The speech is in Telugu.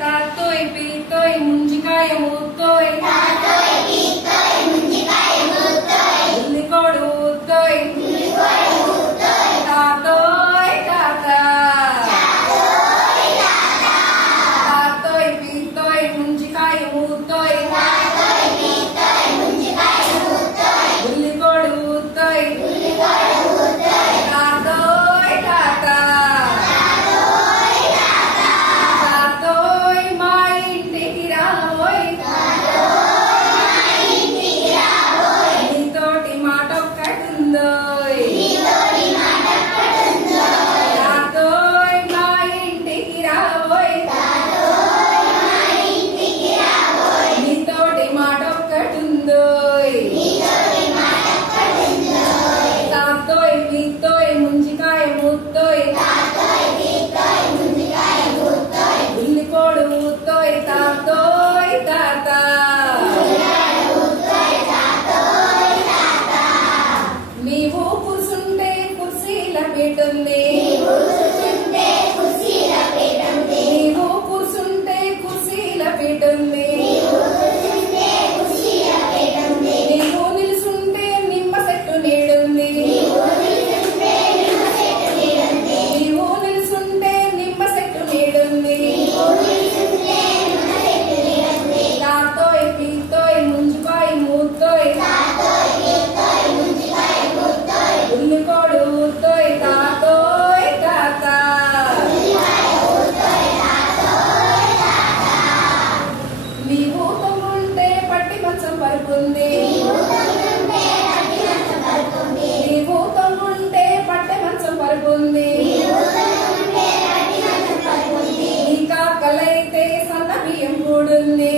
తాతోయ్ పీతోయ్ ముంజికాయ మూతోయ్ ఉల్లికోడు ఊతోయ్ తాతోయ్ తాత తాతోయ్ పీతోయ్ ముంజికాయ మూతోయ్ ఉల్లికోడు ఊతోయ్ తాతోయ్ తాత తాతోయ్ మా ఇంటికి రావోయ్ నీతోటి మాట ఒక్కటుందోయ్ తాతోయ్ మా ఇంటికి రావోయ్ నీతోటి మాట ఒక్కటుందోయ్ తాతోయ్ పీతోయ్ ముంజికాయ మూతోయ్ ఉల్లికోడు ఊతోయ్ తాతోయ్ తాత నీవు కూర్చుంటే కుర్చీల పీటుంది నీవు కూర్చుంటే కుర్చీల పీటుంది నీవు నిలుసుంటే నిమ్మ చెట్టు నీడుంది నీవు నిలుసుంటే నిమ్మ చెట్టు నీడుంది తాతోయ్ పీతోయ్ ముంజికాయ మూతోయ్ ఉల్లికోడు ఊతోయ్ తాతోయ్ తాత నీవు తొంగుంటే పట్టి మంచం పరుపుంది నీవు తొంగుంటే పట్టె మంచం పరుపుంది నీ కాకలైతే సన్న బియ్యం కూడుంది